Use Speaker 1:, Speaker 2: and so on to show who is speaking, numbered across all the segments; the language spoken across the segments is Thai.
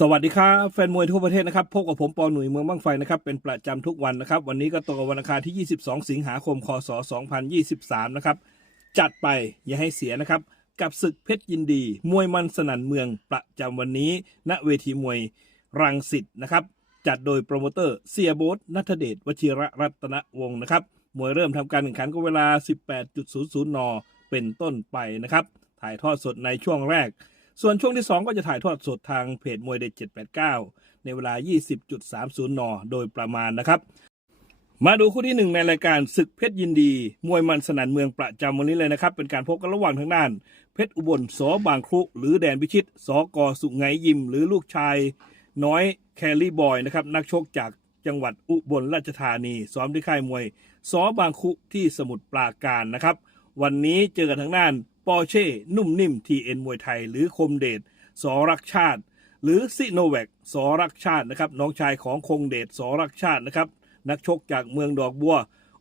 Speaker 1: สวัสดีครับแฟนมวยทั่วประเทศนะครับพบกับผมปอหนุ่ยเมืองบ้างไฟนะครับเป็นประจำทุกวันนะครับ วันนี้ก็ตรงกับวันอังคารที่ 22 สิงหาคมคศ2023 นะครับ จัดไปอย่าให้เสียนะครับ กับศึกเพชรยินดี มวยมันสนั่นเมืองประจำวันนี้ ณเวทีมวยรังสิตนะครับ จัดโดยโปรโมเตอร์เสียโบ๊ทนัทเดชวชิระรัตนวงศ์นะครับมวยเริ่มทำการแข่งขันก็เวลา 18.00 น เป็นต้นไปนะครับ ถ่ายทอดสดในช่วงแรก ส่วนช่วงที่ 2 ก็จะถ่ายทอดสดทางเพจมวยเด็ด789 ในเวลา 20.30 น โดยประมาณนะครับ มาดูคู่ที่ 1 ในรายการศึกเพชรยินดี มวยมันสนันเมืองประจำวันนี้เลยนะครับ เป็นการพบกันระหว่างทางด้าน เพชรอุบลสอบางครุหรือแดนพิชิตสอกสุไงยิม หรือลูกชาย น้อยแคลรี่บอยนะครับนักชกจากจังหวัดอุบลราชธานี ซ้อมที่ค่ายมวยสอบางคุที่สมุทรปราการนะครับ วันนี้เจอกันทางด้าน ปอร์เช่นุ่มนิ่มทีเอ็นมวยไทย หรือคมเดชสอรักชาติ หรือซิโนแวคสอรักชาตินะครับน้องชายของคงเดชสอรักชาตินะครับนักชกจากเมืองดอกบัว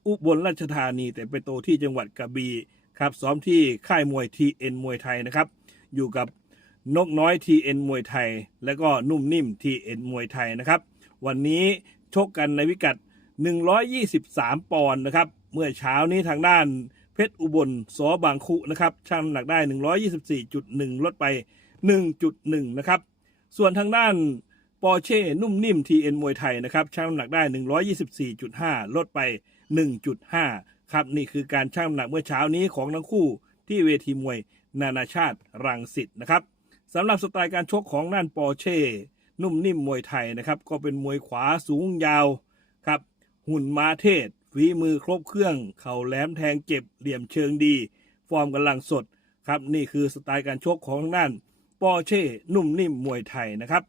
Speaker 1: อุบลราชธานีแต่ไปโตที่จังหวัดกระบี่ครับซ้อมที่ค่ายมวยทีเอ็นมวยไทยนะครับอยู่กับนกน้อยทีเอ็นมวยไทย และก็นุ่มนิ่มทีเอ็นมวยไทยนะครับวันนี้ชกกันในพิกัด 123 ปอนด์นะครับเมื่อเช้านี้ทางด้าน เพชรอุบลสอบางคุนะครับชั่งน้ำหนักได้ 124.1 ลดไป 1.1 นะครับ ส่วนทางด้านปอร์เช่นุ่มนิ่มทีเอ็นมวยไทยนะครับชั่งน้ำหนักได้ 124.5 ลดไป 1.5 ครับนี่คือการชั่งน้ำหนักเมื่อเช้านี้ของทั้งคู่ที่เวทีมวยนานาชาติรังสิตนะครับสำหรับสไตล์การชกของน่านปอร์เช่นุ่มนิ่มมวยไทยนะครับก็เป็นมวยขวาสูงยาวครับหุ่นมาเทศ ฝีมือครบเครื่อง เข่าแหลมแทงเจ็บเหลี่ยมเชิงดี ฟอร์มกำลังสดครับนี่คือสไตล์การชกของทางด้านปอร์เช่นุ่มนิ่มมวยไทยนะครับ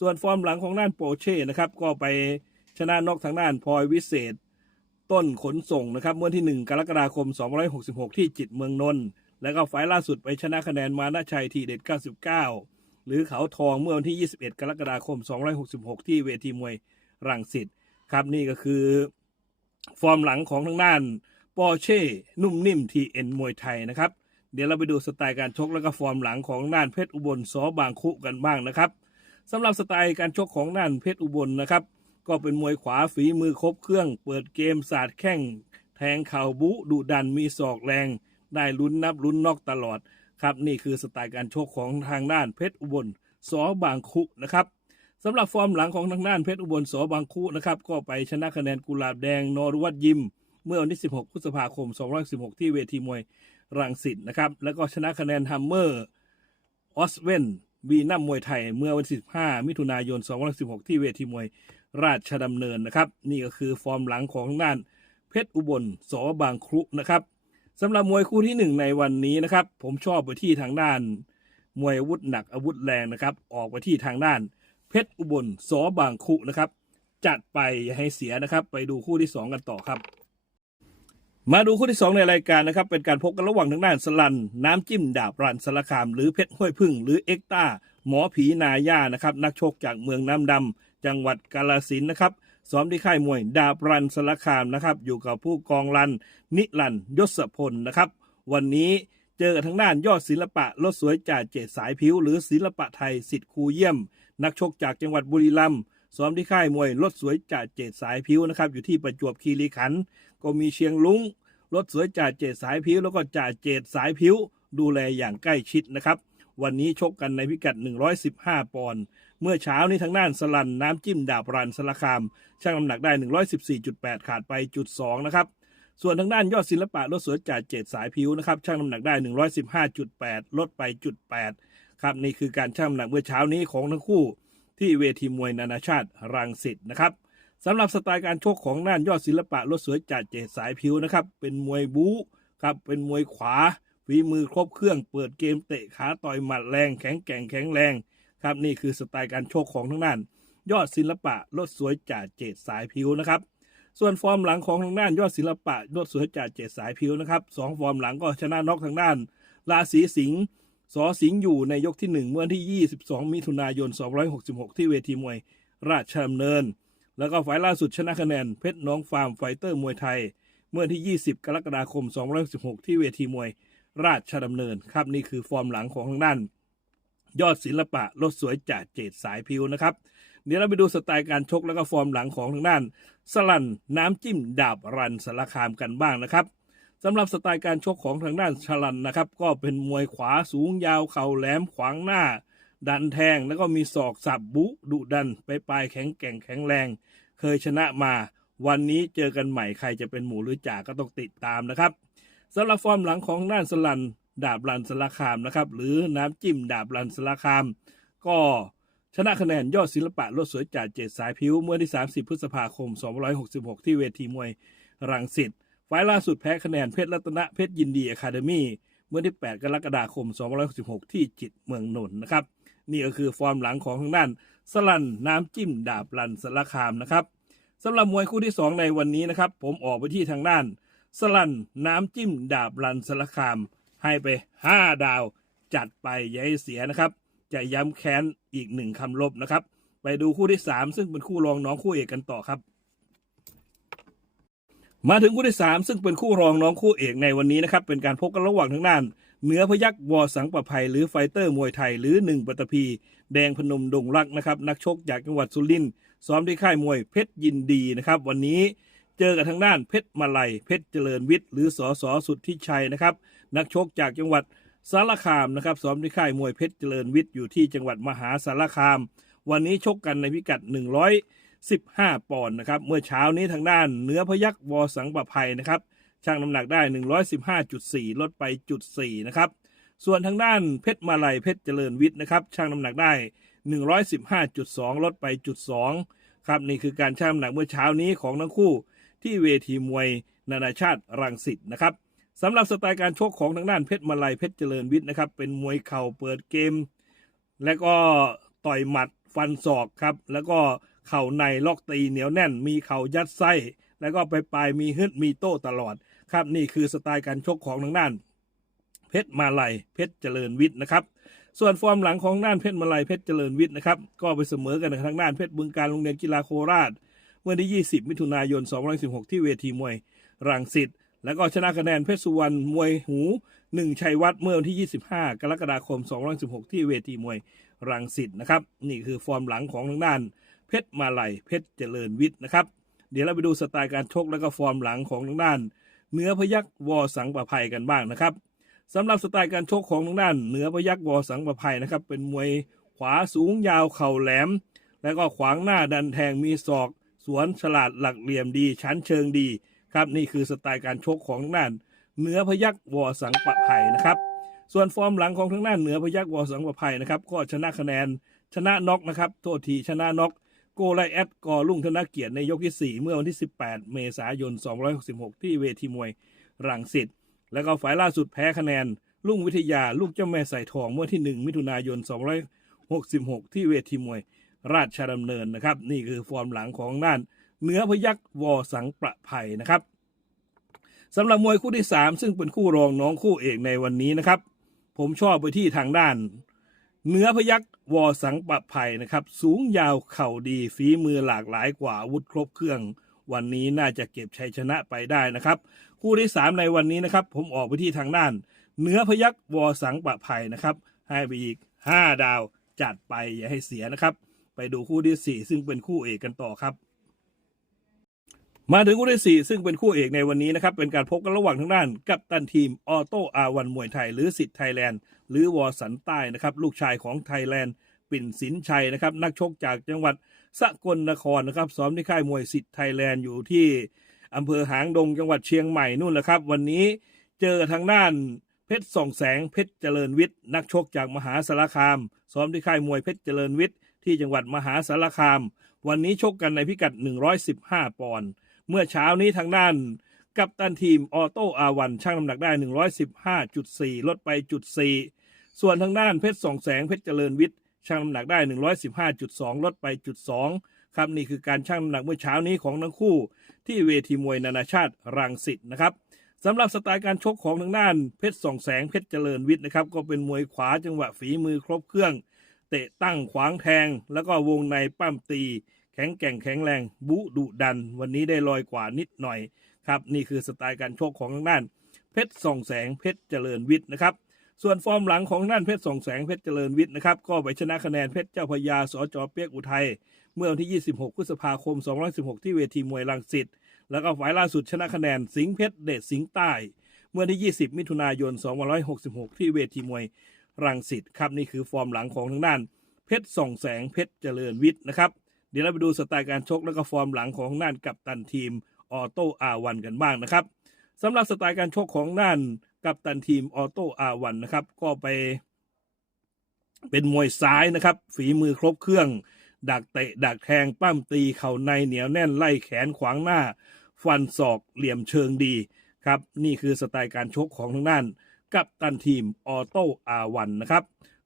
Speaker 1: ส่วนฟอร์มหลังของด้านปรเช่นะครับก็ไปชนะนอกทางด้านพลอยวิเศษ ต้นขนส่งนะครับเมื่อที่ 1 กรกฎาคม 266 ที่จิตเมืองนนท์แล้วก็ไฟล์ล่าสุดไปชนะคะแนนมานาชัยทีเด็ด 99 หรือเขาทองเมื่อวันที่ 21 กรกฎาคม 266 ที่เวทีมวยรังสิตครับนี่ก็คือ ฟอร์มหลังของทางด้านปอร์เช่นุ่มนิ่มทีเอ็นมวยไทยนะครับ เดี๋ยวเราไปดูสไตล์การชกแล้วก็ฟอร์มหลังของด้านเพชรอุบลสอบางคุกันบ้างนะครับสำหรับสไตล์การชกของด้านเพชรอุบลนะครับ ก็เป็นมวยขวาฝีมือครบเครื่อง เปิดเกมสาดแข้งแทงเข่าบุดุดันมีศอกแรง ได้ลุ้นนับลุ้นนอกตลอดครับนี่คือสไตล์การชกของทางด้านเพชรอุบลสอบางคุนะครับ สำหรับฟอร์มหลังของทางด้านเพชรอุบลสอบางคุนะครับ ก็ไปชนะคะแนนกุหลาบแดงนอรวัตยิม เมื่อวันที่ 16 พฤษภาคม2016 ที่เวทีมวยรังสิตนะครับ แล้วก็ชนะคะแนนฮัมเมอร์ออสเวนวีนัมมวยไทย เมื่อวันที่ 15 มิถุนายน2016 ที่เวทีมวยราชดำเนินนะครับ นี่ก็คือฟอร์มหลังของทางด้านเพชรอุบลสอบางครุนะครับสำหรับมวยคู่ที่หนึ่งในวันนี้นะครับ ผมชอบไปที่ทางด้าน มวยอาวุธหนักอาวุธแรงนะครับ ออกไปที่ทางด้าน เพชรอุบลสอบางคุนะครับ จัดไปอย่าให้เสียนะครับ ไปดูคู่ที่ 2 กันต่อครับ มาดูคู่ที่ 2 ในรายการนะครับ เป็นการพบกันระหว่างทางด้านสลัน น้ำจิ้มดาบรันสารคาม หรือเพชรห้วยพึ่ง หรือเอ็กต้าหมอผีนาย่านะครับ นักชกจากเมืองน้ำดำจังหวัดกาลสินนะครับซ้อมที่ค่ายมวยดาบรันสารคามนะครับ อยู่กับผู้กองรัน นิรันยศพลนะครับ วันนี้เจอกับทางด้านยอดศิลปะรถสวยจ่าเจดสายผิว หรือศิลปะไทยสิทธิ์ครูเยี่ยม นักชกจากจังหวัดบุรีรัมย์ซ้อมที่ค่ายมวยรถสวยจ่าเจดสายผิวนะครับ อยู่ที่ประจวบคีรีขันธ์ก็มีเชียงลุงรถสวยจ่าเจดสายผิวแล้วก็จ่าเจดสายผิวดูแลอย่างใกล้ชิดนะครับ วันนี้ชกกันในพิกัด 115 ปอนด์เมื่อเช้านี้ทางด้านสลันน้ำจิ้มดาบรันสารคามชั่งน้ำหนักได้ 114.8 ขาดไปจุด2นะครับส่วนทางด้านยอดศิลปะรถสวยจ่าเจดสายผิวนะครับชั่งน้ำหนักได้ 115.8 ลดไปจุด8 ครับนี่คือการช่ำหนักเมื่อเช้านี้ของทั้งคู่ ที่เวทีมวยนานาชาติรังสิตนะครับสำหรับสไตล์การชกของด้านยอดศิลปะรถสวยจ่าเจสายผิวนะครับเป็นมวยบู๊ครับเป็นมวยขวาฝีมือครบเครื่องเปิดเกมเตะขาต่อยหมัดแรงแข็งแกร่งแข็งแรงครับนี่คือสไตล์การชกของทั้งด้านยอดศิลปะรถสวยจ่าเจดสายผิวนะครับ ส่วนฟอร์มหลังของทางด้านยอดศิลปะรถสวยจ่าเจดสายผิวนะครับสองฟอร์มหลังก็ชนะน็อกทางด้านราศีสิงห์ สอสิงห์อยู่ในยกที่ 1 เมื่อวันที่ 22 มิถุนายน 266 ที่เวทีมวยราชดำเนิน แล้วก็ฝ่ายล่าสุดชนะคะแนนเพชรน้องฟาร์มไฟเตอร์มวยไทย เมื่อที่ 20 กรกฎาคม 266 ที่เวทีมวยราชดำเนิน ครับนี่คือฟอร์มหลังของทางด้าน ยอดศิลปะรถสวยจ่าเจดสายพิวนะครับ เดี๋ยวเราไปดูสไตล์การชกแล้วก็ฟอร์มหลังของทางด้าน สลันน้ำจิ้มดาบรันสารคามกันบ้างนะครับ สำหรับสไตล์การชกของทางด้านชลันนะครับ ก็เป็นมวยขวาสูงยาวเข่าแหลมขวางหน้า ดันแทงแล้วก็มีศอกสับบุดุดันไปปลายแข็งแกร่งแข็งแรง เคยชนะมา วันนี้เจอกันใหม่ใครจะเป็นหมูหรือจ่าก็ต้องติดตามนะครับสำหรับฟอร์มหลังของด้านสลันดาบรันสาคามนะครับหรือน้ำจิ้มดาบรันสาคาม ก็ชนะคะแนนยอดศิลปะรถสวยจ่าเจ็ดสายผิวเมื่อที่ 30 พฤษภาคม 266 ที่เวทีมวยรังสิต ไฟล์ล่าสุดแพ้คะแนนเพชรรัตนะเพชรยินดีอะคาเดมี่เมื่อที่ 8 กรกฎาคม 2566 ที่จิตเมืองนนท์นะครับ นี่ก็คือฟอร์มหลังของทางด้านสลันน้ำจิ้มดาบรันสารคามนะครับสำหรับมวยคู่ที่ 2 ในวันนี้นะครับ ผมออกไปที่ทางด้าน สลันน้ำจิ้มดาบรันสารคาม ให้ไป 5 ดาวจัดไปอย่าให้เสียนะครับ จะย้ำแค้นอีกหนึ่งคำลบนะครับ ไปดูคู่ที่ 3 ซึ่งเป็นคู่รองน้องคู่เอกกันต่อครับ มาถึงคู่ที่ 3 ซึ่งเป็นคู่รองน้องคู่เอกในวันนี้นะครับ เป็นการพบกันระหว่างทางด้านเหนือพยักวอสังประภัยหรือไฟเตอร์มวยไทยหรือหนึ่งปัตตภีแดงพนมดงรักนะครับ นักชกจากจังหวัดสุรินทร์ซ้อมที่ค่ายมวยเพชรยินดีนะครับ วันนี้เจอกับทางด้านเพชรมาลัย เพชรเจริญวิทย์หรือสอสอสุดทธิชัยนะครับ นักชกจากจังหวัดสารคามนะครับซ้อมที่ค่ายมวยเพชรเจริญวิทย์อยู่ที่จังหวัดมหาสารคาม วันนี้ชกกันในพิกัด 15 ปอนด์นะครับเมื่อเช้านี้ทางด้านเนื้อพยักวอสังประภัยนะครับช่างน้ำหนักได้ 115.4 ลดไปจุด4นะครับส่วนทางด้านเพชรมาลัยเพชรเจริญวิทย์นะครับช่างน้ำหนักได้ 115.2 ลดไปจุด2ครับนี่คือการช่างน้ำหนักเมื่อเช้านี้ของทั้งคู่ ที่เวทีมวยนานาชาติรังสิตนะครับสำหรับสไตล์การชกของทางด้านเพชรมาลัยเพชรเจริญวิทย์นะครับเป็นมวยเข่าเปิดเกม และก็ต่อยหมัดฟันศอกครับแล้วก็ เข่าในล็อกตีเหนียวแน่น มีเข่ายัดไส้ แล้วก็ไปปลายมีฮึดมีโต้ตลอด ครับนี่คือสไตล์การชกของทางด้าน เพชรมาลัยเพชรเจริญวิทย์นะครับ ส่วนฟอร์มหลังของด้านเพชรมาลัยเพชรเจริญวิทย์นะครับก็ไปเสมอกันกับทางด้านเพชรบึงการโรงเรียนกีฬาโคราชเมื่อที่ 20 มิถุนายน 2516 ที่เวทีมวยรังสิตแล้วก็ชนะคะแนนเพชรสุวรรณมวยหูหนึ่งชัยวัฒน์เมื่อวันที่ 25 กรกฎาคม 2516 ที่เวทีมวยรังสิตนะครับ นี่คือฟอร์มหลังของทางด้าน เพชรมาลัยเพชรเจริญวิทย์นะครับ เดี๋ยวเราไปดูสไตล์การชกแล้วก็ฟอร์มหลังของทางด้านเหนือพยักวอสังประภัยกันบ้างนะครับสำหรับสไตล์การชกของทางด้านเหนือพยักวอสังประภัยนะครับเป็นมวยขวาสูงยาวเข่าแหลม แล้วก็ขวางหน้าดันแทงมีศอก สวนฉลาดหลักเหลี่ยมดี ชั้นเชิงดีครับนี่คือสไตล์การชกของทางด้านเหนือพยักวอสังประภัยนะครับ ส่วนฟอร์มหลังของทางด้านเหนือพยักวอสังประภัยนะครับก็ชนะคะแนนชนะน็อกนะครับโทษทีชนะน็อก โกไลแอดกอลุ่งธนเกียรติในยกที่ 4 เมื่อวันที่ 18 เมษายน 266 ที่เวทีมวยรังสิตแล้วก็ฝ่ายล่าสุดแพ้คะแนนลุ่งวิทยาลูกเจ้าแม่ใส่ทองเมื่อที่ 1 มิถุนายน 266 ที่เวทีมวยราชดำเนินนะครับ นี่คือฟอร์มหลังของด้านเหนือพยักวอสังประภัยนะครับสำหรับมวยคู่ที่ 3 ซึ่งเป็นคู่รองน้องคู่เอกในวันนี้นะครับ ผมชอบไปที่ทางด้าน เนื้อพยักวอสังปะภัยนะครับ สูงยาวเข่าดีฝีมือหลากหลายกว่าอาวุธครบเครื่อง วันนี้น่าจะเก็บชัยชนะไปได้นะครับ คู่ที่ 3 ในวันนี้นะครับ ผมออกไปที่ทางด้านเนื้อพยักวอสังปะภัยนะครับ ให้ไปอีก 5 ดาวจัดไปอย่าให้เสียนะครับ ไปดูคู่ที่ 4 ซึ่งเป็นคู่เอกกันต่อครับ มาถึงคู่ที่ 4 ซึ่งเป็นคู่เอกในวันนี้นะครับ เป็นการพบกันระหว่างทางด้าน กัปตันทีมออโต้อาวันมวยไทย หรือสิทธิ์ไทยแลนด์ หรือวอสันใต้นะครับ ลูกชายของไทยแลนด์ ปิ่นสินชัยนะครับ นักชกจากจังหวัดสกลนครนะครับซ้อมที่ค่ายมวยสิทธิ์ไทยแลนด์อยู่ที่อำเภอหางดงจังหวัดเชียงใหม่นู่นแหละครับ วันนี้เจอทางด้านเพชรส่องแสงเพชรเจริญวิทย์นักชกจากมหาสารคาม ซ้อมที่ค่ายมวยเพชรเจริญวิทย์ที่จังหวัดมหาสารคาม วันนี้ชกกันในพิกัด 115 ปอนด์ เมื่อเช้านี้ทางด้านกัปตันทีมออโต้อาวันช่างน้ำหนักได้ 115.4 ลดไปจุด4ส่วนทางด้านเพชรสองแสงเพชรเจริญวิทย์ช่างน้ำหนักได้ 115.2 ลดไปจุด2ครับนี่คือการช่างน้ำหนักเมื่อเช้านี้ของทั้งคู่ ที่เวทีมวยนานาชาติรังสิตนะครับสำหรับสไตล์การชกของทางด้านเพชรสองแสงเพชรเจริญวิทย์นะครับก็เป็นมวยขวาจังหวะฝีมือครบเครื่อง เตะตั้งขวางแทง แล้วก็วงในปั้มตี ข็งแกร่งแข็งแรง บุดุดัน วันนี้ได้ลอยกว่านิดหน่อยครับนี่คือสไตล์การชกของทางด้าน เพชรส่องแสงเพชรเจริญวิทย์นะครับ ส่วนฟอร์มหลังของนั่นเพชรส่องแสงเพชรเจริญวิทย์นะครับก็ไปชนะคะแนนเพชรเจ้าพยาสจเปียกอุทัยเมื่อวันที่ 26 พฤษภาคม 216 ที่เวทีมวยรังสิตแล้วก็ฝ่ายล่าสุดชนะคะแนนสิงห์เพชรเดชสิงห์ใต้ เมื่อวันที่ 20 มิถุนายน 2566 ที่เวทีมวยรังสิตครับนี่คือฟอร์มหลังของทางด้าน เพชรส่องแสงเพชรเจริญวิทย์นะครับ เดี๋ยวเราไปดูสไตล์การชกแล้วก็ฟอร์มหลังของทางด้านกัปตันทีมออโต้อาวันกันบ้างนะครับสำหรับสไตล์การชกของด้านกัปตันทีมออโต้อาวันนะครับ ก็ไป เป็นมวยซ้ายนะครับ ฝีมือครบเครื่อง ดักเตะ ดักแทงปั้มตีเข่าในเหนียวแน่นไล่แขนขวางหน้า ฟันศอกเหลี่ยมเชิงดีครับ นี่คือสไตล์การชกของทางด้าน กัปตันทีมออโต้อาวันนะครับ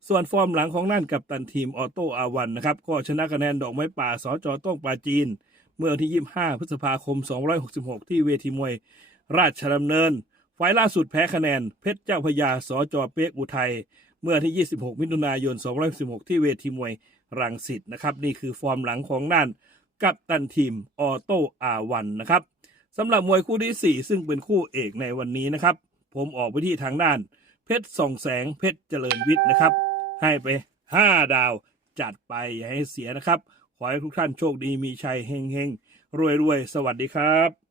Speaker 1: ส่วนฟอร์มหลังของนั่นกับตันทีมออโต้อาวันนะครับก็ชนะคะแนนดอกไม้ป่าสจต้องปาจีน เมื่อวันที่ 25 พฤษภาคม 266 ที่เวทีมวย ราชดำเนิน ไฟล์ล่าสุดแพ้คะแนน เพชรเจ้าพยาสจเปียกอุทัยเมื่อที่ 26 มิถุนายน 216 ที่เวทีมวยรังสิตนะครับนี่คือฟอร์มหลังของนั่นกับตันทีมออโต้อาวันนะครับสำหรับมวยคู่ที่ 4 ซึ่งเป็นคู่เอกในวันนี้นะครับ ผมออกไปที่ทางด้าน เพชรส่องแสงเพชรเจริญวิทย์นะครับ ให้ไป 5 ดาวจัดไปอย่าให้เสียนะครับ ขอให้ทุกท่านโชคดีมีชัยเฮงเฮงรวยรวยสวัสดีครับ